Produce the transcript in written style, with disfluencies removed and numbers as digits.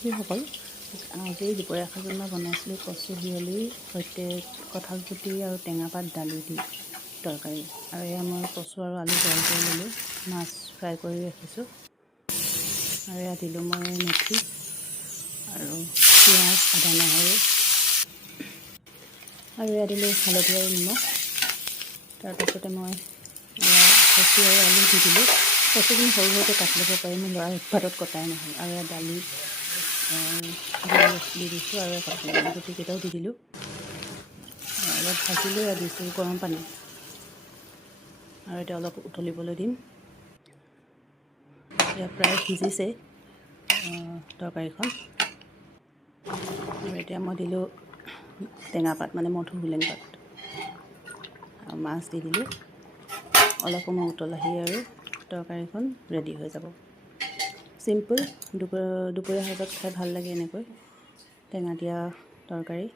যিসকল আজি দুপৰীয়া সাঁজত মই বনাইছিলোঁ কচু শিয়লিৰ সৈতে কঁঠালগুটি আৰু টেঙাপাত দালি দি তৰকাৰী। আৰু এয়া মই কচু আৰু আলু বইল কৰি ল'লোঁ, মাছ ফ্ৰাই কৰি ৰাখিছোঁ। আৰু এয়া দিলোঁ মই মেথি আৰু পিঁয়াজ, আদা, নহৰু আৰু এয়া দিলোঁ হালধি আৰু নিমখ। তাৰপাছতে মই কচু আৰু আলু দি দিলোঁ। কচুখিনি সৰু সৰুকৈ কাটি ল'ব পাৰি, মোৰ ল'ৰাৰ উৎপাতত কটাই নহয়। আৰু এয়া দালি দি দিছোঁ আৰু কঁঠাল গুটিকেইটাও দি দিলোঁ। অলপ ভাজিলৈ দিছোঁ গৰম পানী, আৰু এতিয়া অলপ উতলিবলৈ দিম। এতিয়া প্ৰায় সিজিছে তৰকাৰীখন। আৰু এতিয়া মই দিলোঁ টেঙাপাত, মানে মধুসোলেং পাত, আৰু মাছ দি দিলোঁ। অলপ সময় উতলাহি আৰু তৰকাৰীখন ৰেডি হৈ যাব। চিম্পুল, দুপৰীয়া সাজত খাই ভাল লাগে এনেকৈ টেঙা দিয়া তৰকাৰী।